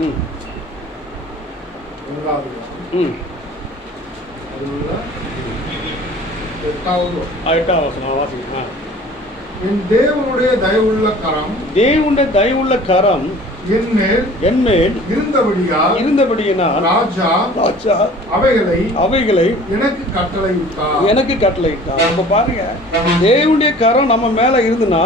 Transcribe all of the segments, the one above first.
என் தேவனுடைய தயவுள்ள கரம் என்மேல் இருந்தபடியினால் ராஜா அவைகளை எனக்கு கட்டளையிட்டார். அப்ப பாருங்க, தேவனுடைய கரம் நம்ம மேல இருந்துன்னா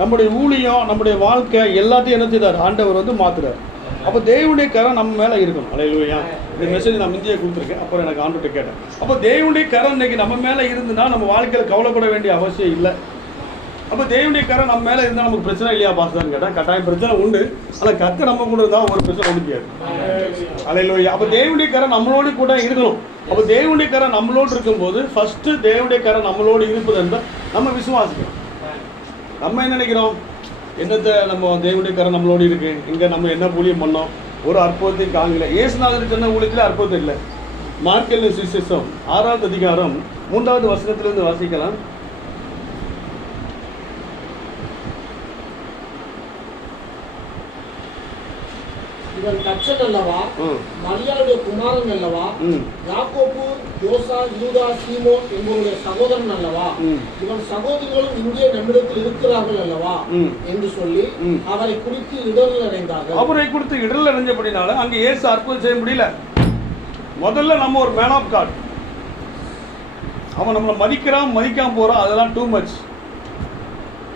நம்முடைய ஊழியம், நம்முடைய வாழ்க்கை எல்லாத்தையும் என்ன செய்தார்? ஆண்டவர் வந்து மாத்துறார். அப்போ தேவனுடைய கரம் நம்ம மேலே இருக்கணும். அல்லேலூயா. இந்த மெசேஜ் நான் இந்தியா கொடுத்துருக்கேன். அப்புறம் எனக்கு ஆண்டுகிட்ட கேட்டேன். அப்போ தேவனுடைய கரம் இன்னைக்கு நம்ம மேலே இருந்துன்னா நம்ம வாழ்க்கையில் கவலைப்பட வேண்டிய அவசியம் இல்லை. அப்போ தேவனுடைய கரம் நம்ம மேலே இருந்தால் நமக்கு பிரச்சனை இல்லையா பாஸ்தான்னு கேட்டால், கட்டாயம் பிரச்சனை உண்டு. ஆனால் கற்று நம்ம கூட இருந்தால் ஒரு பிரச்சனை முடியாது. அல்லேலூயா. அப்போ தேவனுடைய கரம் நம்மளோடு கூட இருக்கணும். அப்போ தேவனுடைய கரம் நம்மளோடு இருக்கும்போது ஃபர்ஸ்ட் தேவனுடைய கரம் நம்மளோடு இருப்பது என்றால் நம்ம விசுவாசிக்கணும். நம்ம என்ன நினைக்கிறோம்? என்னத்தை நம்ம தேவனுடைய கரம் நம்மளோடு இருக்கு, இங்கே நம்ம என்ன ஊழியம் பண்ணோம், ஒரு அற்புதத்தையும் காணல. இயேசுநாதர் சொன்ன ஊழியத்தில் அற்புதம் இல்லை. மார்க் சுவிசேஷம் 6வது அதிகாரம் 3வது வசனத்திலிருந்து வாசிக்கலாம். இவன் தச்சன் அல்லவா, மரியாளுடைய குமாரன் அல்லவா, யாக்கோபு, யோசா, யூதா, சீமோன் என்பவருடைய சகோதரன் அல்லவா, இவன் சகோதரிகளும் இங்கே நம்மிடத்தில் இருக்கிறார்கள் அல்லவா என்று சொல்லி அவரை குறித்து இடரில் அடைந்தார்கள். அவரை குறித்து இடரில் அடைஞ்சபடினால அங்கே இயேசு அற்புதம் செய்ய முடியல. முதல்ல நம்ம ஒரு மேன் ஆஃப் காட். அவன் நம்மளை மதிக்கிறான், மதிக்காம போறான், அதெல்லாம் டூ மச்.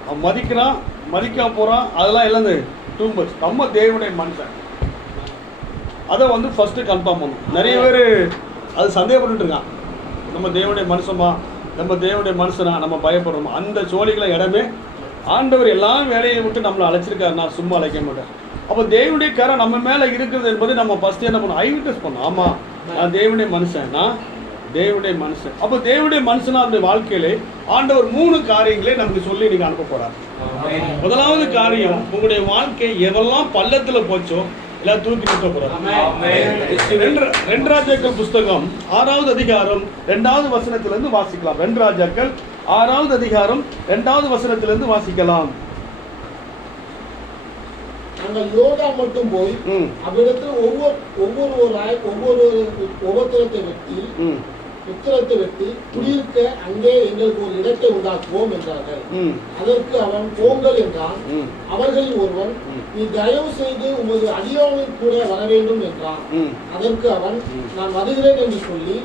அவன் மதிக்கிறான், மதிக்காம போறான், அதெல்லாம் எல்லாம் டூ மச். நம்ம தேவனுடைய மனுஷன், அதை வந்து ஃபஸ்ட்டு கன்ஃபார்ம் பண்ணணும். நிறைய பேர் அது சந்தேகப்பட்டு இருக்கான். நம்ம தேவனுடைய மனுஷமா, நம்ம தேவனுடைய மனுஷனா, நம்ம பயப்படுறோமா? அந்த சோழிகளை இடமே ஆண்டவர் எல்லாம் வேலையை விட்டு நம்மளை அழைச்சிருக்காரு. நான் சும்மா அழைக்க மாட்டேன். அப்போ தேவனுடைய கரம் நம்ம மேலே இருக்கிறது என்பது நம்ம ஃபஸ்ட்டு என்ன பண்ணணும்? ஐவிட்டஸ் பண்ணணும். ஆமாம், நான் தேவனுடைய மனுஷன், நான் தேவனுடைய மனுஷன். அப்போ தேவனுடைய மனுஷனா அந்த வாழ்க்கையிலே ஆண்டவர் 3 காரியங்களே நமக்கு சொல்லி நீங்கள் அனுப்ப போகிறார். முதலாவது காரியம், உங்களுடைய வாழ்க்கை எவெல்லாம் பள்ளத்தில் போச்சோ எல்லாம் தூக்கி நிறுத்த போறார். 2 ராஜாக்கள் புஸ்தகம் 6வது அதிகாரம் 2வது வசனத்திலிருந்து வாசிக்கலாம். 2 ராஜாக்கள் 6வது அதிகாரம் 2வது வசனத்திலிருந்து வாசிக்கலாம். நாங்கள் யோர்தான் மட்டும் போய் அவ்விடத்தில் உத்தரத்தை வெட்டி குடியிருக்க அங்கே எங்களுக்கு ஒரு இடத்தை உண்டாக்குவோம் என்றார்கள். அதற்கு அவன் போங்கள் என்றான். அவர்களில் ஒருவன், நீ தயவு செய்து உமது அடியானில் கூட வர வேண்டும் என்றான். அதற்கு அவன், நான் வருகிறேன் என்று சொல்லி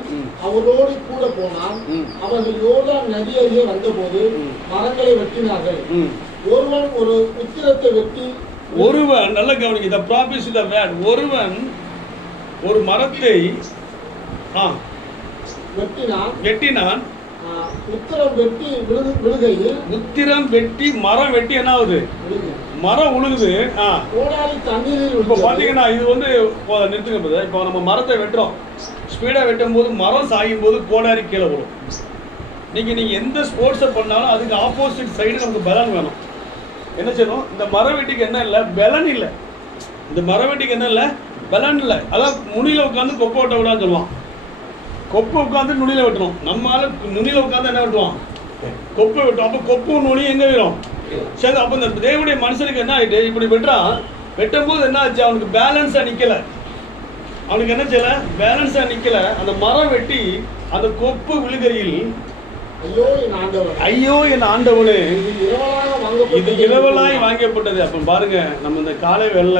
அவரோடு கூட போனான். அவர்கள் யோர்தான் நதி அருகே வந்தபோது மரங்களை வெட்டினார்கள். ஒருவன் ஒரு உத்திரத்தை வெட்டி, ஒருவன், நல்ல கவனிங்க, the promise is the word. ஒருவன் ஒரு மரத்தை வெட்டினான். உத்திரம் வெட்டி விழுகையில், உத்திரம் வெட்டி மரம் வெட்டி என்ன ஆகுது? மரம் உழுகுது. கோடாரி தண்ணீரில். இப்போ பார்த்தீங்கன்னா இது வந்து நிறுத்துங்க. இப்போ நம்ம மரத்தை வெட்டுறோம், ஸ்பீடாக வெட்டும் போது மரம் சாயும் போது கோடாரி கீழே விடும். நீங்கள் எந்த ஸ்போர்ட்ஸை பண்ணாலும் அதுக்கு ஆப்போசிட் சைடு நமக்கு பலன் வேணும். என்ன செய்யணும்? இந்த மரம் வெட்டிக்கு என்ன இல்லை? பலன் இல்லை. இந்த மரம் வெட்டிக்கு என்ன இல்லை? பலன் இல்லை. அதான் நுனியில் உட்காந்து கொப்பை வெட்ட விடான்னு சொல்லுவான். கொப்பை உட்காந்து நுனியில் வெட்டணும். நம்மளால நுனியில் உட்காந்து என்ன வெட்டுவான்? கொப்பை வெட்டும். அப்போ கொப்பு நுனி எங்கே வரும்? சரி, அப்போ இந்த தேவனுடைய மனுஷனுக்கு என்ன ஆகிட்டு? இப்படி வெட்டுறான். வெட்டும் போது என்ன ஆச்சு? அவனுக்கு பேலன்ஸாக நிற்கலை. அவனுக்கு என்ன செய்யலை? பேலன்ஸாக நிற்கலை. அந்த மரம் வெட்டி அந்த கொப்பு விழுகையில், ஐயோ என் ஆண்டவனே, இது இரவலாய் வாங்கப்பட்டது. அப்போ பாருங்க, நம்ம இந்த காலை வெள்ள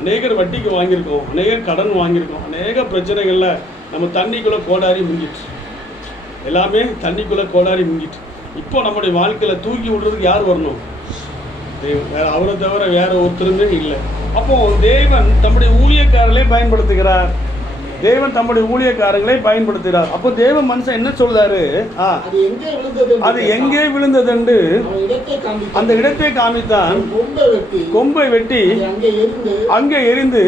அநேகர் வட்டிக்கு வாங்கியிருக்கோம், அநேகர் கடன் வாங்கியிருக்கோம், அநேக பிரச்சனைகளில் நம்ம தண்ணிக்குள்ளே கோடாரி முங்கிட்டு, எல்லாமே தண்ணிக்குள்ளே கோடாரி முங்கிட்டு. இப்போ நம்முடைய வாழ்க்கையில் தூக்கி விடுறதுக்கு யார் வரணும்? வேற அவரை தவிர வேற ஒருத்தருமே இல்லை. அப்போ தேவன் தம்முடைய ஊழியக்காரர்களை பயன்படுத்துகிறார். தேவன் தம்முடைய ஊழியக்காரர்களை பயன்படுத்துகிறார். அப்போ தேவ மனுஷன் என்ன சொல்றாரு? அது எங்கே விழுந்தது? அந்த இடத்தை காமித்தான். கொம்பை வெட்டி அங்கே எரிந்து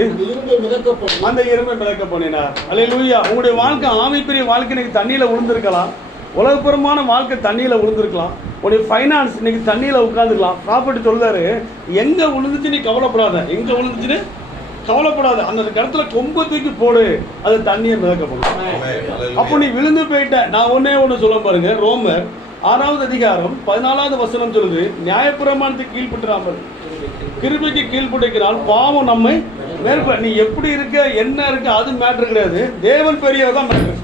அந்த எறும்பை மிதக்க பண்ணினார். அல்லேலூயா. உங்களுடைய வாழ்க்கை ஆவிக்குரிய வாழ்க்கை இன்னைக்கு தண்ணியில விழுந்திருக்கலாம். உலகப்புறமான வாழ்க்கை தண்ணியில விழுந்திருக்கலாம். உடைய ஃபைனான்ஸ் இன்னைக்கு தண்ணியில உட்காந்துக்கலாம். ப்ராப்பர்ட்டி சொல்றாரு, எங்க விழுந்துச்சு நீ கவலைப்படாத, எங்க விழுந்துச்சுன்னு கவலைப்படாத, அந்த இடத்துல கொம்பை தூக்கி போடு, அது தண்ணியை மிதக்கப்படும். அப்போ நீ விழுந்து போயிட்ட. நான் ஒன்று சொல்ல பாருங்க. ரோமர் 6வது அதிகாரம் 14வது வசனம் சொல்லுது, நியாயப்பிரமாணத்துக்கு கீழ்பற்றாமல் கிருபைக்கு கீழ்படுத்தினால் பாவம் நம்மை மேற்ப நீ எப்படி இருக்க என்ன இருக்க அது மேட்ரு கிடையாது. தேவன் பெரியவர் தான் மேட்ரு.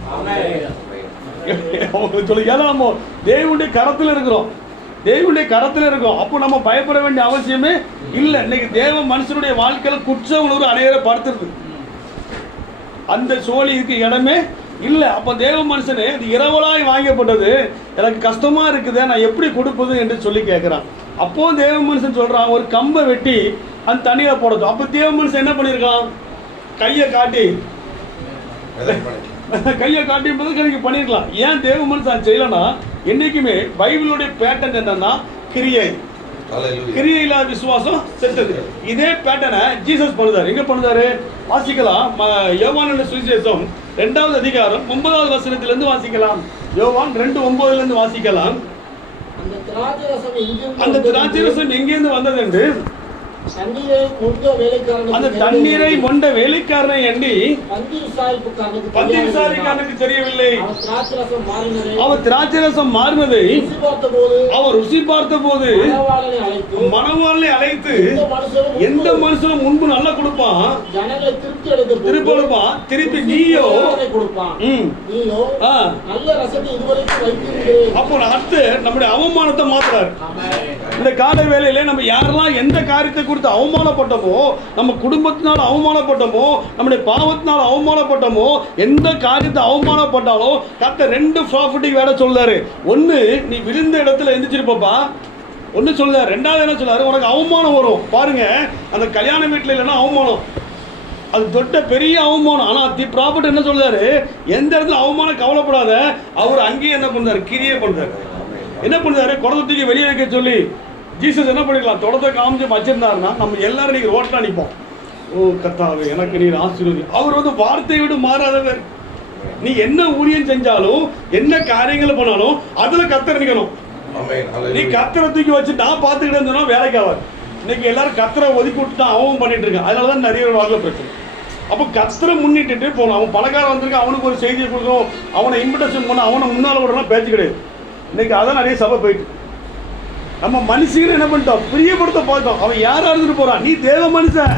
சொல்லி ஏன்னா நம்ம தேவனுடைய கரத்தில் இருக்கிறோம், தேவனுடைய கரத்தில் இருக்கோம். அப்போ நம்ம பயப்பட வேண்டிய அவசியமே இல்லை. இன்னைக்கு தேவ மனுஷனுடைய வாழ்க்கையில் குற்ற உணர்வு அனைவரை படுத்துறது, அந்த சோழிக்கு இடமே இல்லை. அப்போ தேவ மனுஷனே இது இரவலாய் வாங்கப்பட்டது, எனக்கு கஷ்டமா இருக்குது, நான் எப்படி கொடுப்பது என்று சொல்லி கேட்குறான். அப்போ தேவ மனுஷன் சொல்றான், ஒரு கம்பை வெட்டி அந்த தண்ணியில போடட்டும். அப்போ தேவ மனுஷன் என்ன பண்ணியிருக்கான், கையை காட்டி எனக்கு பண்ணிருக்கலாம். ஏன் தேவ மனுஷன் செய்யலன்னா, என்னைக்குமே பைபிளுடைய பேட்டர்ன் என்னன்னா கிரியை, கிரியை இல்லாத விசுவாசம் செத்தது. இதே பேட்டர்னை ஜீசஸ் பண்ணுதாரு. எங்க பண்ணுதாரு வாசிக்கலாம். யோவான் சுவிசேஷம் 2வது அதிகாரம் 9வது வசனத்திலிருந்து வாசிக்கலாம். யோவான் 2:9 வாசிக்கலாம். அந்த திராட்சை ரசம் எங்கிருந்து வந்தது என்று அந்த தண்ணீரை மொண்ட வேலைக்காரனை எண்ணி பந்தி விசாரிக்காரனுக்கு தெரியவில்லை. அவர் திராட்சை ரசம் மாறினதை அவர் ருசி பார்த்த போது மணவாளனை அழைத்து, எந்த மனுஷனும் முன்பு நல்லா கொடுப்பான், திருப்பி கொடுப்பான், திருப்பி நீயோ அப்போ அடுத்து நம்முடைய அவமானத்தை மாத்துறாரு. இந்த கால வேளையில நம்ம யாரெல்லாம் எந்த காரியத்தை குறித்து அவமானப்பட்டோமோ, நம்ம குடும்பத்தினால் அவமானப்பட்டோமோ, நம்முடைய பாவத்தினால் அவமானப்பட்டோமோ, எந்த காரியத்தை அவமானப்பட்டாலும் கர்த்தர் 2 ப்ராஃபிட்டிக் வேலை சொல்றாரு. ஒன்னு, நீ விழுந்த இடத்துல எந்திரிச்சிருப்பா, ஒன்னு சொல்றாரு. 2வது என்ன சொல்றாரு, உனக்கு அவமானம் வரும். பாருங்க, அந்த கல்யாண வீட்டுல இல்லைன்னா அவமானம், அது தொட்ட பெரிய அவமானம். ஆனா தி ப்ராஃபிட் என்ன சொல்றாரு, எந்த இடத்துல அவமானம் கவலைப்படாத, அவர் அங்கேயே என்ன பண்றாரு, கிரியை பண்றாரு. என்ன பண்றாரு, குடத்தை தூக்கி வெளியே வைக்க சொல்லி ஜீசஸ் என்ன பண்ணிக்கலாம், தொடத்தை காமிச்சு வச்சிருந்தாருன்னா நம்ம எல்லாரும் நீங்க ரோட்ல நிற்போம். ஓ கர்த்தாவே, எனக்கு நீர் ஆசீர்வதி. அவர் வந்து வார்த்தையை விட்டு மாறாதவர். நீ என்ன ஊழியம் செஞ்சாலும் என்ன காரியங்களை பண்ணாலும் அதுல கர்த்தர் நிக்கணும். நீ கர்த்தரை தூக்கி வச்சு நான் பார்த்துக்கிட்டேன்னு சொன்னா வேலைக்கு ஆவார். இன்னைக்கு எல்லாரும் கர்த்தரை ஒதுக்கி விட்டு தான் அவன் பண்ணிட்டு இருக்கான். அதனாலதான் நிறைய வாழ்க்கை பிரச்சனை. அப்போ கர்த்தரை முன்னிட்டு போகணும். அவன் பணக்காரன் வந்திருக்கான், அவனுக்கு ஒரு செய்தியை கொடுக்கணும், அவனை இன்விடேஷன் பண்ண, அவனை முன்னால விடலாம் பேச்சு கிடையாது. இன்னைக்கு அதான் நிறைய சபை போயிட்டு நம்ம மனுஷங்க என்ன பண்ணிட்டோம், பிரியப்படுத்த பார்த்தோம். அவன் யாரா இருந்துட்டு போறான், நீ தேவ மனுஷன்,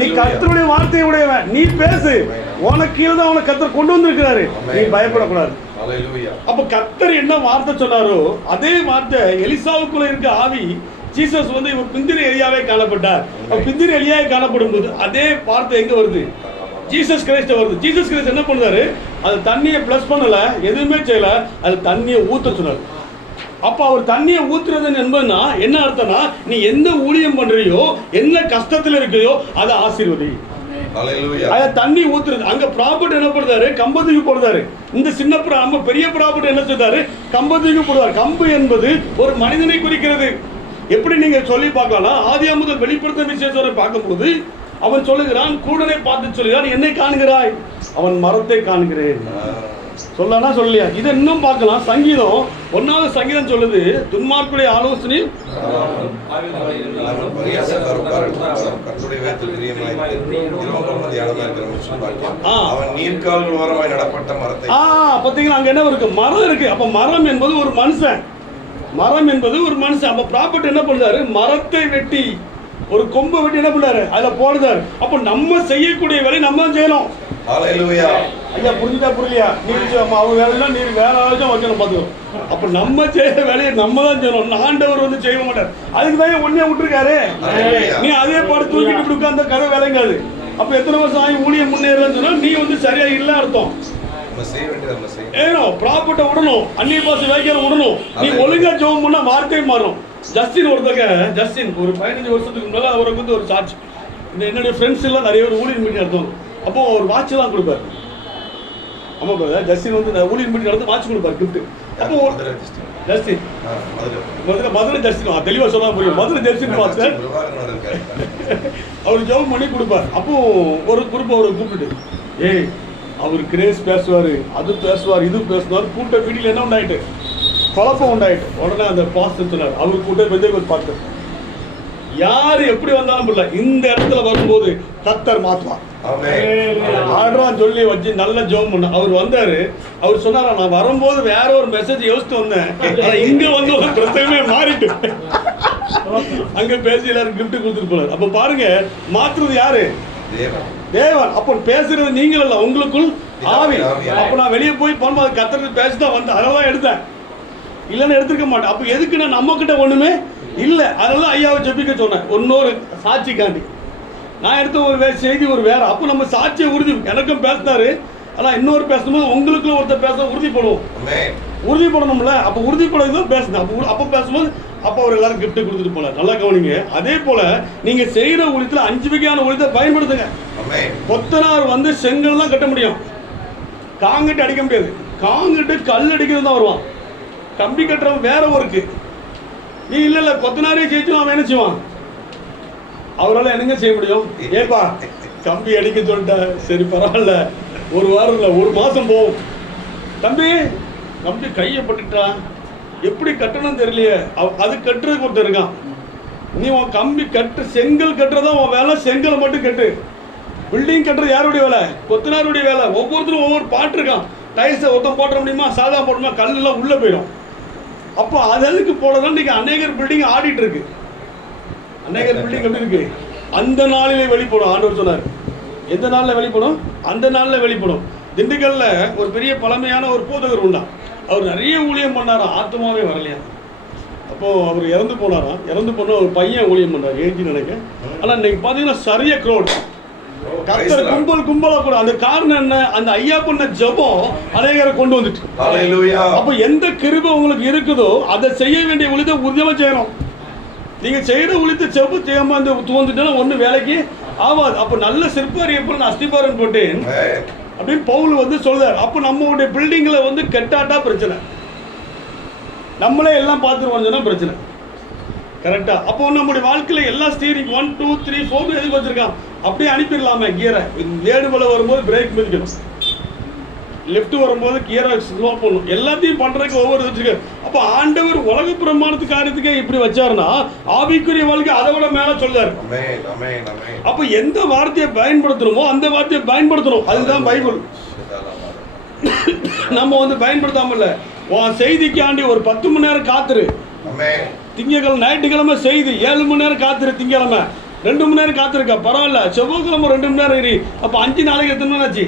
நீ கர்த்தருடைய வார்த்தையை உடையவன், நீ பேசு. உனக்கு கீழே தான் அவனை கர்த்தர் கொண்டு வந்திருக்கிறாரு, நீ பயப்படக்கூடாது. அப்ப கர்த்தர் என்ன வார்த்தை சொன்னாரோ அதே வார்த்தை எலிசாவுக்குள்ள இருக்க ஆவி. ஜீசஸ் வந்து இவர் பிந்திரி எலியாவே காணப்பட்டார். பிந்திரி எலியாவே காணப்படும் போது அதே வார்த்தை எங்க வருது, ஜீசஸ் கிரைஸ்ட் வருது. ஜீசஸ் கிரைஸ்ட் என்ன பண்ணுறாரு, அது தண்ணியை பிளஸ் பண்ணல, எதுவுமே செய்யல, அது தண்ணியை ஊத்த சொன்னார். அப்ப அவர் தண்ணியை ஊத்துறது என்பதுன்னா என்ன அர்த்தம்னா, நீ எந்த ஊழியம் பண்றியோ, என்ன கஷ்டத்துல இருக்கையோ அதை ஆசீர்வதி. அத தண்ணி ஊத்துறது. அங்க ப்ராப்பர்ட்டி என்ன பண்ணுறாரு, கம்பத்துக்கு போடுறாரு. இந்த சின்ன நம்ம பெரிய ப்ராப்பர்ட்டி என்ன செய்தாரு, கம்பத்துக்கு போடுவார். கம்பு என்பது ஒரு மனிதனை குறிக்கிறது. எப்படி நீங்க சொல்லி பார்க்கலாம், ஆதியாகமம் முதல் வெளிப்படுத்தின விசேஷத்தை பார்க்கும்போது அவன் சொல்லுகிறான், கூடனை பார்த்து சொல்லுகிறான், என்னை காண்கிறாய், அவன் மரத்தை காண்கிறேன் சொல்லனா சொல்லலையா. இதை இன்னும் பார்க்கலாம். சங்கீதம் 1வது சங்கீதம் சொல்லுது, துன்மார்க்குடைய ஆலோசனை பாத்தீங்கன்னா அங்க என்ன இருக்கு, மரம் இருக்கு. அப்ப மரம் என்பது ஒரு மனுஷன், மரம் என்பது ஒரு மனுஷன். அப்ப ப்ராப்பர்ட்டி என்ன பண்றாரு, மரத்தை வெட்டி ஒரு கொம்பை வெட்டி என்ன பண்றாரு, அதுல போடுறாரு. அப்ப நம்ம செய்யக்கூடிய வேலை நம்ம செய்யணும். ஐயா புரிஞ்சுட்டா புரியலையா, நீ அவங்க வேலை நீ வேற ஆலோசனை வைக்கணும் பார்த்துக்கோ. அப்ப நம்ம செய்யற வேலையை நம்ம தான் செய்யணும், ஆண்டவர் வந்து செய்ய மாட்டார். அதுக்கு தான் ஒன்னே விட்டுருக்காரு. நீ அதே பாடு தூக்கிட்டு இப்படி உட்கார்ந்த கதை வேலைங்காது. அப்ப எத்தனை வருஷம் ஆகி ஊழியம் முன்னேறன்னு சொன்னா நீ வந்து சரியா இல்ல அர்த்தம். ஏனோ ப்ராப்பர்ட்டை விடணும், அந்நிய பாசை வைக்கிற விடணும். நீ ஒழுங்கா ஜெபம் பண்ணா வார்த்தை மாறும். ஜஸ்டின் ஒருத்தங்க, ஜஸ்டின் ஒரு 15 வருஷத்துக்கு முன்னால அவருக்கு வந்து ஒரு சாட்சி. இந்த என்னுடைய ஃப்ரெண்ட்ஸ் எல்லாம் நிறைய பேர் ஊழியர் மீட்டிங் நடத்துவாங்க. அப்போ ஒரு வாட்ச் தான் கொடுப்பாரு. ஆமா பிரதர், ஜஸ்டின் வந்து ஊழியர் மீட்டிங் நடந்து வாட்ச் கொடுப்பாரு கிஃப்ட். அப்போ ஜஸ்டின் மதுரை ஜஸ்டின் தெளிவா சொன்னா புரியும். மதுரை ஜஸ்டின் பாஸ்டர் அவர் ஜெபம் பண்ணி கொடுப்பார். அப்போ ஒரு குரூப் அவரை கூப்பிட்டு, ஏய் அவர் கிரேஸ் பேசுவார், அது பேசுவார், இது பேசுவார். கூட்ட வீட்டில் என்ன உண்டாயிட்டு, குழப்பம் உண்டாயிட்டு. உடனே அந்த பாஸ்டர் சொன்னார், அவர் கூட்ட பெந்தேகோஸ்து பாஸ்டர், யாரு எப்படி வந்தாலும் இல்ல, இந்த இடத்துல வரும்போது கர்த்தர் மாத்துவார் ஆடுறான்னு சொல்லி வச்சு நல்ல ஜெபம் பண்ண. அவர் வந்தாரு, அவர் சொன்னாரா, நான் வரும்போது வேற ஒரு மெசேஜ் யோசித்து வந்தேன், இங்க வந்து ஒரு பிரச்சனையே மாறிட்டு அங்க பேசி எல்லாரும் கிஃப்ட் கொடுத்துட்டு போனார். அப்ப பாருங்க, மாத்துறது யாரு, தேவன். அப்போ பேசுறது நீங்கள் இல்ல, உங்களுக்குள் ஆவி. அப்ப நான் வெளியே போய் போகும்போது கர்த்தர் பேசிதான் வந்தேன், அதனால எடுத்தேன், இல்லைன்னு எடுத்துக்க மாட்டேன். அப்ப எதுக்கு நான் நம்ம கிட்ட ஒண்ணுமே இல்லை, அதனால ஐயாவை ஜெபிக்க சொன்னேன். இன்னொரு சாட்சிக்காண்டி நான் எடுத்த ஒரு செய்தி ஒரு வேற. அப்போ நம்ம சாட்சியை உறுதி, எனக்கும் பேசினாரு, ஆனால் இன்னொரு பேசும்போது உங்களுக்குள்ள ஒருத்தர் பேச உறுதிப்படுவோம், உறுதிப்படணும்ல. அப்போ உறுதிப்படதான் பேசுனேன். அப்போ பேசும்போது அப்போ அவர் எல்லாரும் கிஃப்ட் கொடுத்துட்டு போல. நல்லா கவனிங்க. அதே போல நீங்க செய்யற ஊழியத்தில் 5 வகையான ஊழியத்தை பயன்படுத்துங்க. கொத்தனார் வந்து செங்கல் தான் கட்ட முடியும், காங்கிட்டு அடிக்க முடியாது. காங்கிட்டு கல் அடிக்கிறது தான் வருவான். கம்பி கட்டுறவன் வேற ஒர்க்கு. நீ இல்ல கொத்தனாரே ஜெயிச்சு அவன் என்ன செய்வான்? அவரால் என்னங்க செய்ய முடியும்? ஏப்பா கம்பி அடிக்க சொல்லிட்ட, சரி பரவாயில்ல, ஒரு வாரம் இல்லை, ஒரு மாசம் போகும். தம்பி கம்பி கையை பட்டுட்டான், எப்படி கட்டணும் தெரியலையே. அது கட்டுறதுக்கு ஒருத்தர் இருக்கான். நீ உன் கம்பி கட்டு, செங்கல் கட்டுறதா உன் வேலை, செங்கலை மட்டும் கட்டு. பில்டிங் கட்டுறது யாருடைய வேலை? கொத்தனாருடைய வேலை. ஒவ்வொருத்தரும் ஒவ்வொரு பாட்டு இருக்கான். டைல்ஸை ஒருத்தன் போட முடியுமா? சாதா போட முடியுமா? கல்லெல்லாம் உள்ளே போயிடும். அப்போ அது எதுக்கு போடதான் இன்னைக்கு அநேகர் பில்டிங் ஆடிட்டு இருக்கு. அநேகர் பில்டிங் எப்படி இருக்கு? அந்த நாளிலே வெளிப்படும். ஆண்டவர் சொன்னார், எந்த நாளில் வெளிப்படும்? அந்த நாளில் வெளிப்படும். திண்டுக்கல்ல ஒரு பெரிய பழமையான ஒரு போதகர் உண்டா. அவர் நிறைய ஊழியம் பண்ணாராம், ஆத்மாவே வரலையா. அப்போ அவர் இறந்து போனாராம். இறந்து போன ஒரு பையன் ஊழியம் பண்ணார், ஏஜி நினைக்க. ஆனால் இன்னைக்கு பார்த்தீங்கன்னா சரிய க்ரௌட், கர்த்தர் கும்பல் கும்பலா கூட. அந்த காரணம் என்ன? அந்த ஐயா பண்ண ஜெபம் அநேகரை கொண்டு வந்துட்டு. அப்போ எந்த கிருபை உங்களுக்கு இருக்குதோ அதை செய்ய வேண்டிய ஊழியத்தை உறுதியாக செய்யணும். நீங்க செய்யற ஊழியத்தை செப்பு செய்யாம அந்த தோந்துட்டா ஒன்றும் வேலைக்கு ஆகாது. அப்போ நல்ல சிற்பாரி எப்போ நான் அஸ்திபாரன் போட்டேன் அப்படின்னு பவுல் வந்து சொல்றாரு. அப்போ நம்மளுடைய பில்டிங்ல வந்து கெட்டாட்டா பிரச்சனை, நம்மளே எல்லாம் பார்த்துருவோம் சொன்னா பிரச்சனை. கரெக்டா? அப்போ நம்முடைய வாழ்க்கையில எல்லா ஸ்டீரிங் 1 2 3 4 எதுக்கு வச்சிருக்கான்? அப்படியே அனுப்பிடலாமே. கியரை வேடுபல வரும்போது பிரேக் மிதிக்கணும், லெஃப்ட் வரும்போது கியரை ஸ்லோ பண்ணணும், எல்லாத்தையும் பண்றதுக்கு ஒவ்வொரு வச்சிருக்க. அப்போ ஆண்டவர் உலக பிரமாணத்து காரியத்துக்கே இப்படி வச்சாருன்னா ஆவிக்குரிய வாழ்க்கை அதை விட மேல சொல்றாரு. அப்போ எந்த வார்த்தையை பயன்படுத்தணுமோ அந்த வார்த்தையை பயன்படுத்தணும். அதுதான் பைபிள். நம்ம வந்து பயன்படுத்தாம இல்ல. உன் செய்திக்காண்டி ஒரு 10 மணி நேரம் காத்துரு. திங்கக்கிழமை ஞாயிற்றுக்கிழமை செய்தி 7 மணி நேரம் காத்துரு. திங்கக்கிழமை 2 மணி நேரம் காத்திருக்கா, பரவாயில்ல. செவ்வாய்க்கிழமை 2 மணி நேரம் இரு. அப்போ 5 நாளைக்கு எத்தனை மணி ஆச்சு?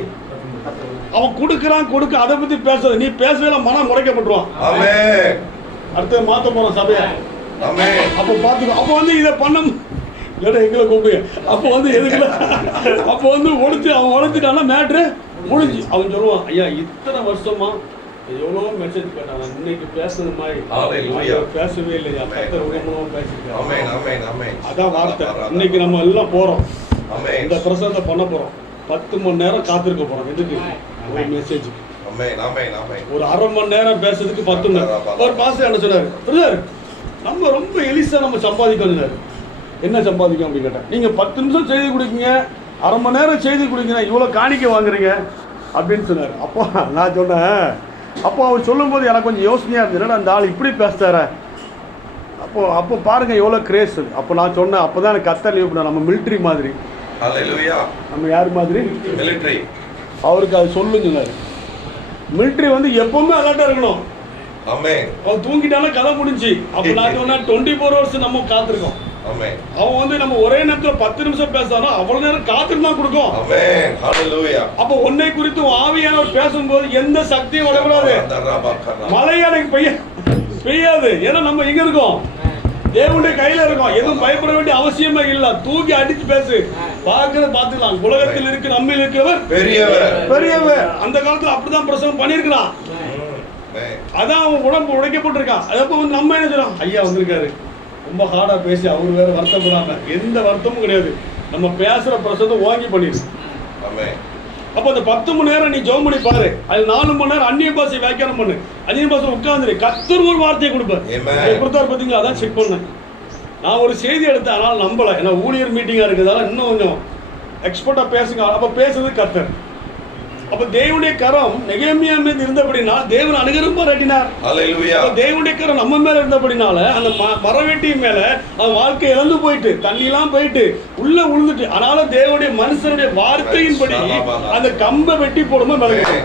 அவன் கொடுக்குறான், கொடுக்க அதை பத்தி பேசுறது. நீ பேசவே மனம் முறைக்கப்பட்டுருவான். அடுத்த மாத்த போறான் சபையை. அப்போ பாத்துக்கோ. அப்போ வந்து இதை பண்ண எங்களை கூப்பிடுங்க. அப்போ வந்து எதுக்குல அப்போ வந்து அவன் உழைச்சிட்டானா மேட்ரு முடிஞ்சு. அவன் சொல்லுவான், ஐயா இத்தனை வருஷமா எவ்வளோ மெசேஜ் கேட்டாங்க, இன்னைக்கு பேசுறது மாதிரி பேசவே இல்லையா, கர்த்தர் உடம்பும் பேசிருக்காங்க. அதான் வார்த்தை. இன்னைக்கு நம்ம எல்லாம் போறோம், இந்த பிரசங்கத்தை பண்ண போறோம். 10 மணி நேரம் காத்திருக்க போறோம். எதுக்கு? ஒரு மெசேஜ். ஒரு அரை மணி நேரம் பேசுறதுக்கு 10 மணி நேரம். ஒரு பாஸ்டர் என்ன சொன்னாரு, பிரதர் நம்ம ரொம்ப எலிசா நம்ம சம்பாதிக்கணும். என்ன சம்பாதிக்கும் அப்படின்னு கேட்டேன். நீங்க 10 நிமிஷம் செய்தி கொடுக்கீங்க, அரை மணி நேரம் செய்தி கொடுக்கீங்க, இவ்வளவு காணிக்க வாங்குறீங்க அப்படின்னு சொன்னாரு. அப்போ நான் சொன்னேன், அப்போ அவர் சொல்லும் போது எனக்கு கொஞ்சம் யோசனையா இருந்தது, அந்த ஆள் இப்படி பேசுறாரு. அப்போ பாருங்க எவ்வளோ கிரேஸ். அப்போ நான் சொன்னேன், அப்போதான் எனக்கு கர்த்தர் லீவ் பண்ண, நம்ம மிலிட்ரி மாதிரி. நம்ம யார் மாதிரி? மிலிட்ரி. அவருக்கு அது சொல்லுங்க. மிலிட்ரி வந்து எப்பவுமே அலர்ட்டா இருக்கணும். அவன் தூங்கிட்டாலும் கதை முடிஞ்சு. அப்போ நான் சொன்னேன் 24 hours நம்ம காத்திருக்கோம். அவன் வந்து நம்ம ஒரே நேரத்தில் 10 நிமிஷம் பேசானா அவ்வளவு நேரம் காத்திருந்து தான் கொடுக்கும். அப்போ உன்னை குறித்து ஆவியானவர் பேசும்போது எந்த சக்தியும் விடக்கூடாது. மழையானைக்கு பெய்யாது. ஏன்னா நம்ம எங்க இருக்கோம்? தேவனுடைய கையில இருக்கோம். எதுவும் பயப்பட வேண்டிய அவசியமே இல்ல. தூக்கி அடிச்சு பேசு, பாத்துக்கலாம். உலகத்தில் இருக்கு நம்ம இருக்கிறவர் பெரியவர். அந்த காலத்துல அப்படிதான் பிரசவம் பண்ணிருக்கலாம். அதான் அவன் உடம்பு உடைக்கப்பட்டிருக்கான். அதப்போ வந்து நம்ம என்ன செய்யறோம், ஐயா வந்திருக்காரு ரொம்ப ஹார்டா பேசி அவர் வேற வருத்தப்படாம, எந்த வருத்தமும் கிடையாது. நம்ம பேசுற பிரசவத்தை வாங்கி பண்ணிடு. அப்போ அந்த 10 மணி நேரம் நீ ஜெபம் பண்ணி பாரு. அது 4 மணி நேரம் அந்நிய பாஷை வியாக்கியானம் பண்ணு. அந்நிய பாஷை உட்கார்ந்து கர்த்தர் ஒரு வார்த்தையை கொடுப்பார். கொடுத்தாரு பார்த்தீங்களா? அதான் செக் பண்ணேன். நான் ஒரு செய்தி எடுத்தேன், ஆனால் நம்பல. ஏன்னா ஊழியர் மீட்டிங்கா இருக்குதால இன்னும் கொஞ்சம் எக்ஸ்பர்ட்டா பேசுங்க. அப்ப பேசுறது கர்த்தர். அப்ப தேவனுடைய கரம் நெகேமியா மீது இருந்தபடினால் தேவன் அனுகிரகமா கட்டினார். தேவனுடைய கரம் நம்ம மேல இருந்தபடினால அந்த மரவெட்டி மேல அவன் வாழ்க்கை இழந்து போயிட்டு, தண்ணி எல்லாம் போயிட்டு உள்ள உழுந்துட்டு, அதனால தேவனுடைய மனுஷனுடைய வார்த்தையின்படி அந்த கம்பை வெட்டி போடுமா மிளகு.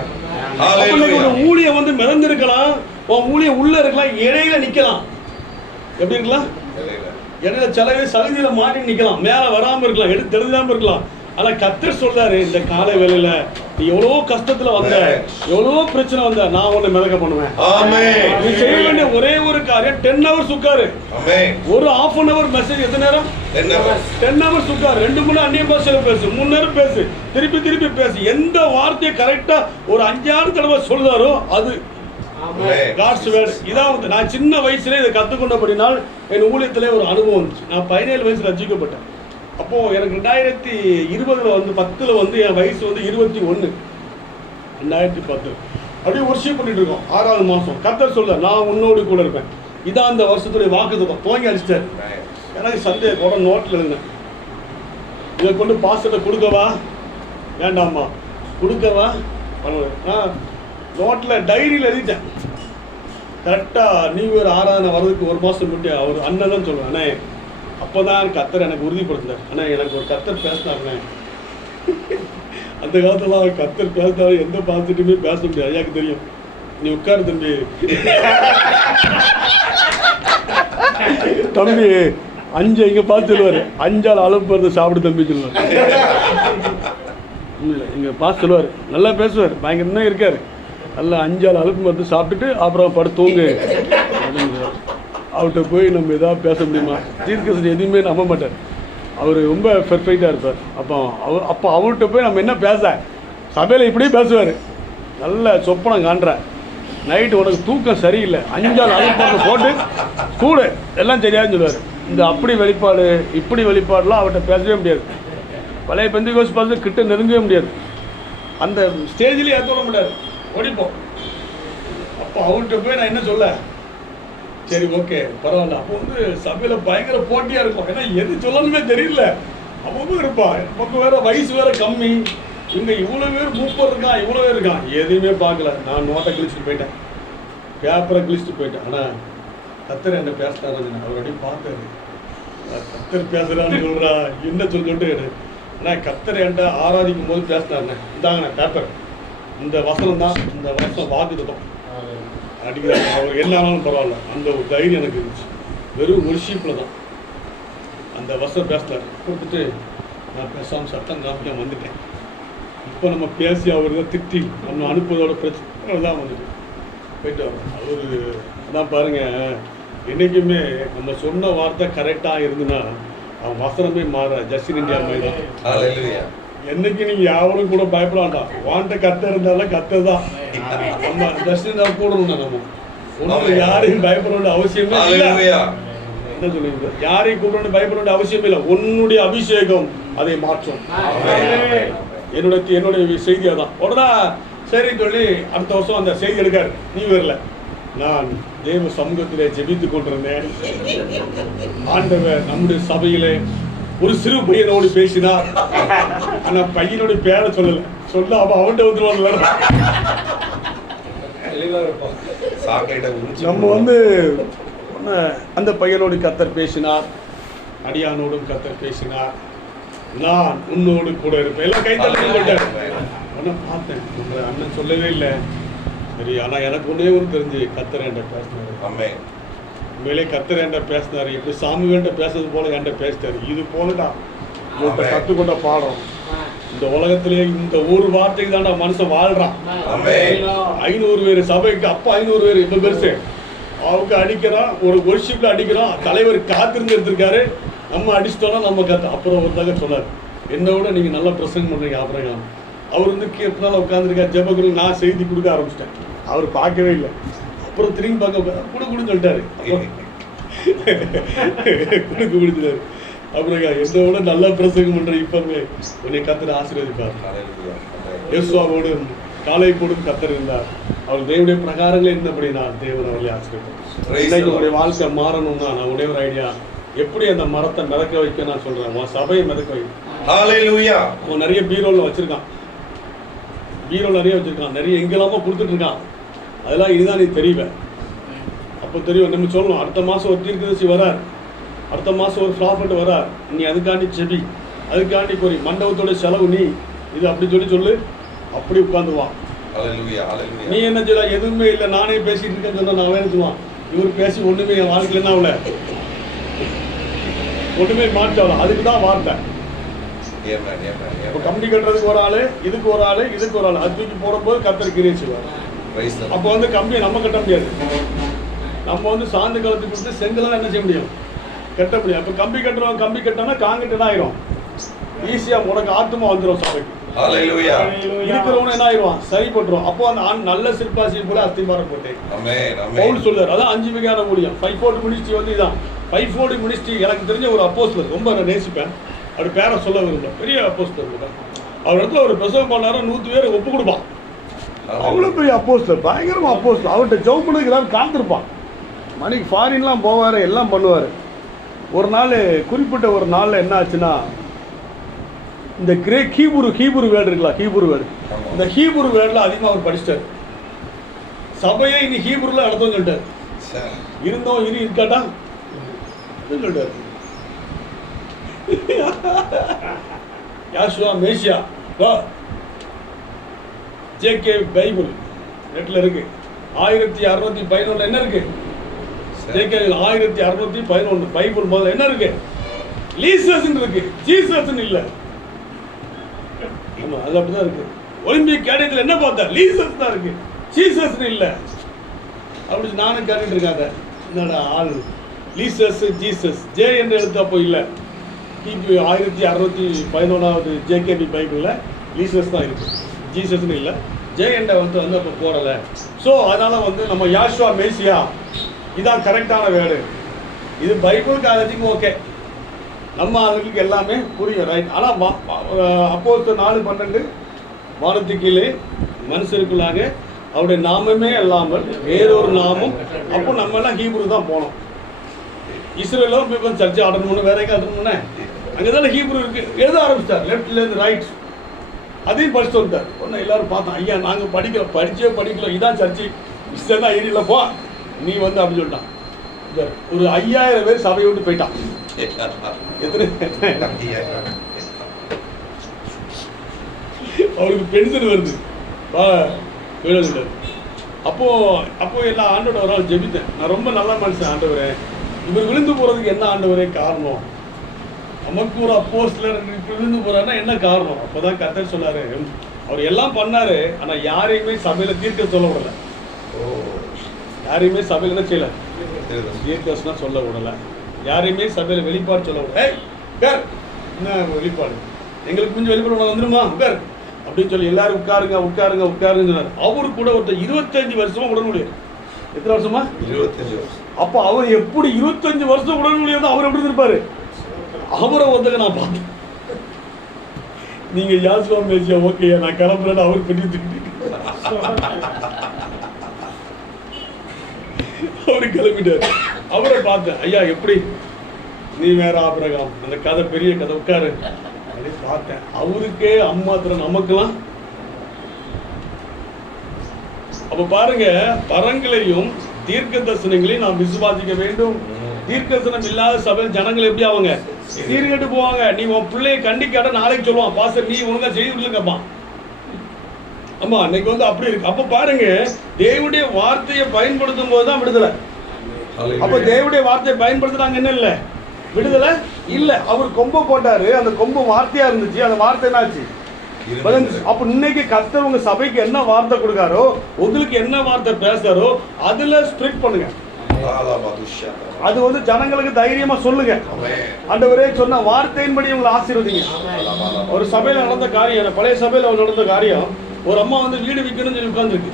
ஊழியம் வந்து மிதந்திருக்கலாம், உன் ஊழியம் உள்ள இருக்கலாம், இடையில நிக்கலாம். எப்படி இருக்கலாம்? இடையில சில சலுகையில மாட்டி நிக்கலாம், மேல வராம இருக்கலாம், எடுத்து தெரிஞ்சாம இருக்கலாம். ஆனா கர்த்தர் சொல்றாரு, இந்த காலை வேளையில நீ எவ்வளவோ கஷ்டத்துல வந்த, எவ்வளவோ பிரச்சனை வந்த, நான் உன்னை மிதக்க பண்ணுவேன். நீ செய்ய வேண்டிய ஒரே ஒரு காரியம் 10 hours உட்காரு. ஒரு ½ an hour மெசேஜ். எத்தனை நேரம்? 10 hours உட்காரு. 2 மணி நேரம் அந்நிய பாஷையில பேசு, 3 நேரம் பேசு, திருப்பி திருப்பி பேசு. எந்த வார்த்தையை கரெக்டா ஒரு 5-6 தடவை சொல்றாரோ அது காட்ஸ் வேர்ட். இதான் வந்து நான் சின்ன வயசுல இதை கற்றுக்கொண்டபடினால் என் ஊழியத்திலே ஒரு அனுபவம் இருந்துச்சு. நான் 17 வயசுல ரட்சிக்கப்பட்டேன். அப்போ எனக்கு 2020 வந்து 10 வந்து என் வயசு வந்து 21. 2010 அப்படியே ஒர்ஷிப் பண்ணிட்டு இருக்கோம். 6வது மாசம் கர்த்தர் சொல்ல, நான் உன்னோடு கூட இருப்பேன். இதான் அந்த வருஷத்துடைய வாக்குத்தத்தம். துவங்கி அடிச்சிட்டாரு. எனக்கு சந்தேகம் கூட நோட்டில் எழுதினேன். இதை கொண்டு பாஸ்டர்ட்ட கொடுக்கவா வேண்டாமா, கொடுக்கவா பண்ணுவேன். நோட்டில் டைரியில் எழுதிட்டேன். கரெக்டாக நியூ இயர் ஆராதனை வர்றதுக்கு 1 மாதம் முன்னாடி அவர் அண்ணன் தான் சொல்லுவேன், அண்ணே அப்போ தான் கர்த்தர் எனக்கு உறுதிப்படுத்தினார், அண்ணா எனக்கு ஒரு கர்த்தர் பேசினாருண்ணே. அந்த காலத்துல அவர் கர்த்தர் பேசினாரு, எந்த பாசிட்டிவுமே பேச முடியாது. ஐயாக்கு தெரியும். நீ உட்காரு தம்பி, தம்பி 5 இங்கே பார்த்து சொல்லுவார், 5ஆல் அளவு பிறந்து சாப்பிடு தம்பி சொல்லுவார். இல்லை இங்கே பார்த்து சொல்லுவார், நல்லா பேசுவார், பயங்கரமா இருக்கார். நல்லா 5ஆல் அழுப்பு மருந்து சாப்பிட்டுட்டு அப்புறம் படுத்து தூங்கு அப்படின்னு. அவர்கிட்ட போய் நம்ம எதாவது பேச முடியுமா? தீர்க்கதரிசி எதுவுமே நம்ப மாட்டார். அவர் ரொம்ப பெர்ஃபெக்டாக இருப்பார். அப்போ அவர்கிட்ட போய் நம்ம என்ன பேச, சபையில் இப்படியே பேசுவார். நல்ல சொப்பனம் காண்றேன், நைட்டு உனக்கு தூக்கம் சரியில்லை, 5ஆல் அழுப்பு போட்டு கூட எல்லாம் சரியான்னு சொல்லுவார். இந்த அப்படி வெளிப்பாடு இப்படி வெளிப்பாடுலாம் அவர்கிட்ட பேசவே முடியாது. பழைய பெந்தைக்கோஸ்து பார்த்து கிட்ட நெருங்கவே முடியாது. அந்த ஸ்டேஜ்லேயே ஏற்ற முடியாது, ஓடிப்போம். அப்போ அவர்கிட்ட போய் நான் என்ன சொல்ல, சரி ஓகே பரவாயில்ல. அப்போ வந்து சபையில் பயங்கர போட்டியாக இருக்கும். ஏன்னா எது சொல்லணுமே தெரியல. அப்போ இருப்பா, பக்கம் வேற வயசு வேற கம்மி. இங்கே இவ்வளோ பேர் 30 இருக்கான், இவ்வளோ பேர் இருக்கான். எதுவுமே பார்க்கல. நான் நோட்டை கிழிச்சிட்டு போயிட்டேன், பேப்பரை கிழிச்சிட்டு போயிட்டேன். ஆனால் கர்த்தர் என்ன பேசினாரு, அவர் அப்படியே பார்த்தாரு. கர்த்தர் பேசுகிறான்னு சொல்கிறா, என்ன சொல்லிட்டு. ஆனால் கர்த்தர் என்கிட்ட ஆராதிக்கும் போது பேசினாருண்ணே, இந்தாங்கண்ணே பேப்பர், இந்த வசனம் தான் இந்த வருஷம் வாக்குத்தத்தம் அடிக்கிறாங்க. அவர் என்ன ஆனாலும் பரவாயில்ல, அந்த ஒரு தைரியம் எனக்கு இருந்துச்சு. வெறும் ஒர்ஷிப்பில் தான் அந்த வசனம் பேசினார். கொடுத்துட்டு நான் பேசாமல் சட்டம் காமிக்காம வந்துட்டேன். இப்போ நம்ம பேசி அவர் தான் திட்டி நம்ம அனுப்புவதோட பிரச்சனை தான் வந்துட்டு போயிட்டு வரோம். அவர் அதான் பாருங்கள், என்றைக்குமே நம்ம சொன்ன வார்த்தை கரெக்டாக இருந்துன்னா அவன் வசனமே மாற. ஜஸ்டின் இந்தியா மாதிரி தான். என்னைக்கு நீங்க யாரும் கூட பயப்பட வேண்டாம். வாண்ட கர்த்தர் இருந்தாலும் கர்த்தர் தான். நம்ம ஜஸ்டின் தான் கூடணும். நம்ம ஒன்று யாரையும் பயப்பட வேண்டிய அவசியமே இல்லை. என்ன சொல்லுவீங்க? யாரையும் கூப்பிட பயப்பட வேண்டிய அவசியமே இல்லை. உன்னுடைய அபிஷேகம் அதை மாற்றும். என்னுடைய செய்தியா தான். உடனே சரி சொல்லி அடுத்த வருஷம் அந்த செய்தி எடுக்காரு. நீ வரல, நான் தேவ சமூகத்திலே ஜெபித்துக் கொண்டிருந்தேன். ஆண்டவர் நம்முடைய சபையிலே ஒரு சிறு பையனோடு பேசினார். ஆனா பையனுடைய பேரை சொல்லல. சொல்ல அப்ப அவன்கிட்ட வந்துருவாங்க. நம்ம வந்து அந்த பையனோடு கர்த்தர் பேசினார், அடியானோடும் கர்த்தர் பேசினார். நான் உன்னோடு கூட இருப்பேன். எல்லாம் கைத்தள்ளி பார்த்தேன். உங்களை அண்ணன் சொல்லவே இல்லை. சரி, ஆனா எனக்கு ஒன்னே ஒன்று தெரிஞ்சு, கர்த்தர் என்கிட்ட பேசினாரு. உண்மையிலே கர்த்தர் என்கிட்ட பேசினாரு. எப்படி சாமி என்கிட்ட பேசுறது போல என்கிட்ட பேசிட்டாரு. இது போலதான் கற்றுக்கொண்ட பாடம். இந்த உலகத்திலே இந்த ஒரு வார்த்தைக்கு தான்டா மனுஷன் வாழ்றான். 500 பேர் சபைக்கு, அப்பா 500 பேர் இப்ப பெருசு. அவங்க அடிக்கிறான், ஒரு ஒர்ஷிப்ல அடிக்கிறான். தலைவர் காத்திருந்து எடுத்திருக்காரு. நம்ம அடிச்சிட்டோம்னா நம்ம அப்புறம் ஒரு தக சொன்னார், என்னை விட நீங்க நல்லா பிரசங்கம் பண்றீங்க. அப்புறம் அவர் வந்து கேட்டனால உட்காந்துருக்காரு ஜெபகுரு. நான் செய்தி கொடுக்க ஆரம்பிச்சிட்டேன். அவர் பார்க்கவே இல்லை. அப்புறம் திரும்பி பார்க்க கொடுன்னு சொல்லிட்டாரு. கொடுக்க கொடுத்துட்டாரு. அப்புறம் என்னை விட நல்லா பிரசங்கம் பண்ற இப்பவே உன்னை கர்த்தர் ஆசீர்வதிப்பார். யோசுவாவோடு காலை போடும் கர்த்தர் இருந்தார். அவர் தேவனுடைய பிரகாரங்களே இருந்தபடினா தேவன் அவர்களை ஆசீர்வதிப்பார். இன்னைக்கு உங்களுடைய வாழ்க்கை மாறணும்னா நான் ஒரே ஒரு ஐடியா, எப்படி அந்த மரத்தை மிதக்க வைக்க நான் சொல்றேன். உன் சபையை மிதக்க வை. ஹல்லேலூயா. அவன் நிறைய பீரோல வச்சிருக்கான். பீரோல நிறைய வச்சிருக்கான். நிறைய எங்கெல்லாமோ கொடுத்துட்டு இருக்கான். அதெல்லாம் இதுதான் நீ தெரியல. அப்போ தெரியும். நம்ம சொல்லணும், அடுத்த மாதம் ஒரு தீர்க்கதரிசி வரார், அடுத்த மாதம் ஒரு ப்ராஃபட் வரார், நீ அதுக்காண்டி செபி, அதுக்காண்டி கோரி, மண்டபத்தோட செலவு நீ இது அப்படி சொல்லு. அப்படி உட்காந்துருவான். நீ என்ன சொல்ல, எதுவுமே இல்லை நானே பேசிட்டு இருக்கேன்னு சொன்னா நான் வேணும் சொல்லுவான். இவர் பேசி ஒன்றுமே என் வாழ்க்கையில் என்ன அவளை ஒன்றுமே மாற்றாவல. அதுக்கு தான் வார்த்தை. இப்போ கம்பி கட்டுறதுக்கு ஒரு ஆளு, இதுக்கு ஒரு ஆளு, இதுக்கு ஒரு ஆளு, அது தூக்கி போடும்போது கர்த்தர் கிரியை செய்வார். அப்போ வந்து கம்பியை நம்ம கட்ட முடியாது. நம்ம வந்து சாந்து காலத்துக்கு கொடுத்து செங்கலாம் என்ன செய்ய முடியும், கட்ட முடியும். அப்போ கம்பி கட்டுறோம், கம்பி கட்டினா காங்கிட்டு என்ன ஆயிரும், ஈஸியா உனக்கு ஆத்மா வந்துடும் சபைக்கு. இருக்கிறவன என்ன ஆயிடுவான், சரி பண்றோம். அப்போ அந்த நல்ல சிற்பாசியும் கூட அஸ்திபாரம் போட்டேன் பவுல் சொல்றாரு. அதான் 5 விகார ஊழியம். 5-fold மினிஸ்ட்ரி வந்து இதான் 5-fold மினிஸ்ட்ரி. எனக்கு தெரிஞ்ச ஒரு அப்போஸ்தலர், ரொம்ப நான் நேசிப்பேன், அவர் பேரை சொல்ல விரும்பல, பெரிய அப்போஸ்தலர் கூட. அவர் இடத்துல ஒரு பிரசவம் பண்ணாரு, 100 பேர் ஒப்பு கொடுப்பான். அவ்வளோ பெரிய அப்போஸ்தலர், பயங்கரமா அப்போஸ்தலர். அவர்கிட்ட ஜெபம் பண்ணதுக்கு எல்லாரும் காத்திருப்பான். மணிக்கு ஃபாரின்லாம் போவார், எல்லாம் பண்ணுவார். ஒரு நாள், குறிப்பிட்ட ஒரு நாளில் என்ன ஆச்சுன்னா, இந்த ஹீப்ரு வேர்டு இருக்கலாம், ஹீப்ரு வேர்டு, இந்த ஹீப்ரு வேர்டில் அதிகமாக அவர் படிச்சிட்டார். சபையை இனி ஹீப்ருல நடத்தவும் சொல்லிட்டார். இருந்தோம் இனி இருக்காட்டா சொல்லிட்டார். யாஷுவா மேசியா ஜேகே பைபிள் நெட்டில் இருக்கு. 1611 என்ன இருக்கு, ஜேகே 1611 பைபிள் முதல்ல என்ன இருக்கு, லீசஸ் இருக்கு, ஜீசஸ் இல்லை. ஆமா, அது அப்படிதான் இருக்கு. ஒலிம்பிக் கேடயத்தில் என்ன பார்த்தா, லீசஸ் தான் இருக்கு, ஜீசஸ் இல்லை. அப்படி நானும் கேட்டுட்டு இருக்காங்க, என்னடா ஆள், லீசஸ் ஜீசஸ் ஜே என்ற எழுத்து அப்போ இல்லை. கிபி 1611 ஜேகேபி பைபிளில் லீசஸ் தான் இருக்கு, ஜீசஸ்னு இல்லை. ஜே என்ற வந்து அப்போ போடலை. ஸோ அதனால வந்து நம்ம யாஷுவா மேசியா இதான் கரெக்டான வேர்டு. இது பைபிள் காலேஜுக்கு ஓகே, நம்ம ஆளுங்களுக்கு எல்லாமே புரியும், ரைட். ஆனால் அப்போஸ்தலர் 4:12 வானத்துக்கு கீழே மனுஷருக்குள்ளாக அவருடைய நாமமே அல்லாமல் வேறொரு நாமம். அப்போ நம்ம எல்லாம் ஹீப்ரு தான் போனோம். இஸ்ரேலும் போய் சர்ச்சை ஆடணும்னு வேற எங்கே ஆடணும்னு அங்கே தானே ஹீப்ரு இருக்கு. எழுத ஆரம்பிச்சிட்டார், லெஃப்ட்லேருந்து ரைட். அதையும் படிச்சு வந்துட்டார். ஒன்று எல்லாரும் பார்த்தோம், ஐயா நாங்கள் படிச்சே படிக்கல, இதான் சர்ச்சை, இஷ்டம் தான் ஏரியல போ நீ வந்து அப்படின்னு சொல்லிட்டான். ஒரு 5000 பேர் சபையை விட்டு போயிட்டான். அவருக்கு பென்ஷன் வருது. அப்போ எல்லாம் ஆண்டோட ஒரு நாள் ஜெபித்தேன். நான் ரொம்ப நல்ல மனுஷன் ஆண்டவரே, இவர் விழுந்து போறதுக்கு என்ன ஆண்டவரே காரணம், நமக்கு ஒரு அப்போஸ்தலர் விழுந்து போறாருன்னா என்ன காரணம். அப்போதான் கர்த்தர் சொன்னாரு, அவர் எல்லாம் பண்ணாரு, ஆனா யாரையுமே சபையில தீர்க்க சொல்ல விடல. யாரையுமே சபையில என்ன செய்யல, தீர்க்கனா சொல்ல விடல. யாரையுமே சபையில வெளிப்பாடு சொல்ல விடல. என்ன வெளிப்பாடு, எங்களுக்கு கொஞ்சம் வெளிப்பாடு வந்துருமா உட்கார் அப்படின்னு சொல்லி எல்லாரும் உட்காருங்க உட்காருங்க உட்காருங்க சொன்னார். அவரு கூட ஒருத்தர் 25 வருஷமா உடன்படியார். எத்தனை வருஷமா, 25 வருஷம். அப்போ அவர் எப்படி 25 வருஷம் உடன்படியார், அவர் எப்படி இருப்பாரு, அவரை ஒருத்தங்க நான் பார்த்தேன். நீங்க யாசுவா மேசியா ஓகே நான் கிளம்புறேன்னு அவர் பெரிய அவரு கிளம்பிட்டார். அவரை பார்த்தேன், ஐயா எப்படி நீ வேற ஆபிரகாம், அந்த கதை பெரிய கதை உட்காரு அப்படின்னு பார்த்தேன். அவருக்கே அம்மாத்திரம், நமக்கெல்லாம். அப்ப பாருங்க, பரங்களையும் தீர்க்க தரிசனங்களையும் நாம் விசுவாசிக்க வேண்டும். தீர்க்க தரிசனம் இல்லாத சபையில் ஜனங்கள் எப்படி அவங்க சீர்கெட்டு போவாங்க. நீ உன் பிள்ளையை கண்டிக்காட்ட நாளைக்கு சொல்லுவான், பாஸ்டர் நீ ஒழுங்கா செய்திருக்கப்பா. ஆமா, இன்னைக்கு வந்து அப்படி இருக்கு. அப்ப பாருங்க, தேவனுடைய வார்த்தையை பயன்படுத்தும் போதுதான் விடுதலை. அப்ப தேவனுடைய வார்த்தையை பயன்படுத்துறாங்க என்ன இல்ல, விடுதலை இல்ல. அவர் கொம்பை போட்டாரு, அந்த கொம்பு வார்த்தையா இருந்துச்சு, அந்த வார்த்தை என்னாச்சு. அப்ப இன்னைக்கு கர்த்தர் உங்க சபைக்கு என்ன வார்த்தை கொடுக்காரோ, உங்களுக்கு என்ன வார்த்தை பேசுறாரோ அதுல ஸ்பிரிட் பண்ணுங்க. அது வந்து ஜனங்களுக்கு தைரியமா சொல்லுங்க. ஆண்டவரே சொன்ன வார்த்தையின்படி உங்களை ஆசீர்வதிங்க. ஒரு சபையில நடந்த காரியம், பழைய சபையில நடந்த காரியம், ஒரு அம்மா வந்து வீடு விற்கணும்னு சொல்லி உட்கார்ந்துருக்கு.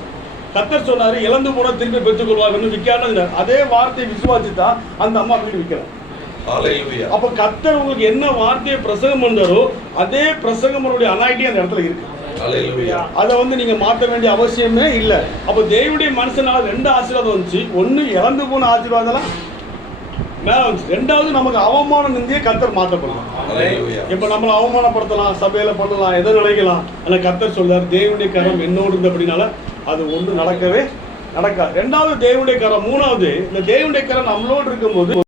கர்த்தர் சொன்னாரு, இழந்து போன திரும்பி பெற்றுக் கொள்வாங்க, விற்கான அதே வார்த்தையை விசுவாசித்தா அந்த அம்மா வீடு விற்கலாம். அப்ப கர்த்தர் உங்களுக்கு என்ன வார்த்தையை பிரசங்கம் பண்ணாரோ அதே பிரசங்கமனுடைய அனாயிட்டி அந்த இடத்துல இருக்கு. அதை வந்து நீங்க மாற்ற வேண்டிய அவசியமே இல்லை. அப்ப தேவனுடைய மனுஷனால 2 ஆசீர்வாதம் வந்துச்சு. ஒண்ணு இழந்து போன ஆசீர்வாதம் மேல வந்துச்சு, 2வது நமக்கு அவமானம் நிந்தியே கர்த்தர் மாற்றப்படலாம். இப்ப நம்மளை அவமானப்படுத்தலாம், சபையில பண்ணலாம், எதை நினைக்கலாம். ஆனா கர்த்தர் சொல்றாரு, தேவனுடைய கரம் என்னோடு இருந்த அப்படின்னால அது ஒண்ணு நடக்கவே நடக்காது. 2வது தேவனுடைய கரம். 3வது இந்த தேவனுடைய கரம் நம்மளோடு இருக்கும்போது